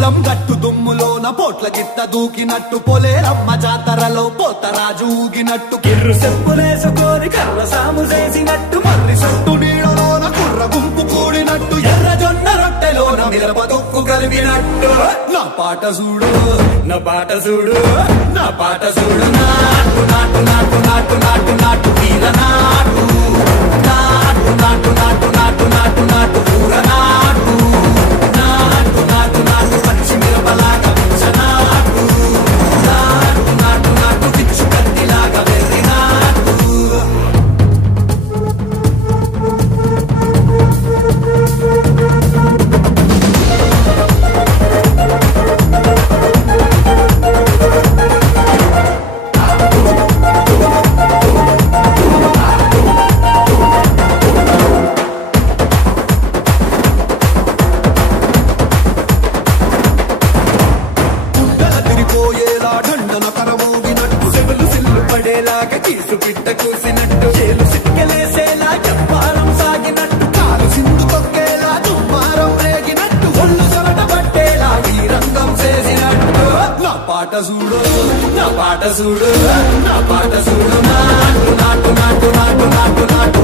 పొలం గట్టు దుమ్ములోన పోట్ల గిట్ట దూకినట్టు పొలేరమ్మ జాతరలో పోతరాజు ఊగినట్టు కిర్రు చెప్పులేసుకొని కర్ర సాము చేసినట్టు మర్రి సొట్టు నీడలోన కుర్ర గుంపు కూడినట్టు ఎర్ర జొన్న రొట్టెలోన మిరప దొక్కు కలిపినట్టు నా పాట చూడు నా పాట చూడు నా పాట చూడు నాటు నాటు నాటు నాటు నాటు నాటు వీర నాటు నాటు నాటు నాటు నాటు నాటు నాటు ఊర నాటు నాటు నాటు నాటు పచ్చి మిరపలాగా నాటు నాటు నాటు నాటు పిచ్చు కత్తిలాగా వెర్రి నాటు కీసు పిట్ట కూసినట్టు చేలు సిక్కలేసేలా చెప్పారం సాగినట్టు కాలు సింధు తొక్కేలా దుమ్మారం రేగినట్టు ఒళ్ళు సొరట పట్టేలా ఈ రంగం చేసినట్టు నా పాట చూడు నా పాట చూడు నా పాట చూడు నాటు నాటు నాటు నాటు నాటు నాటు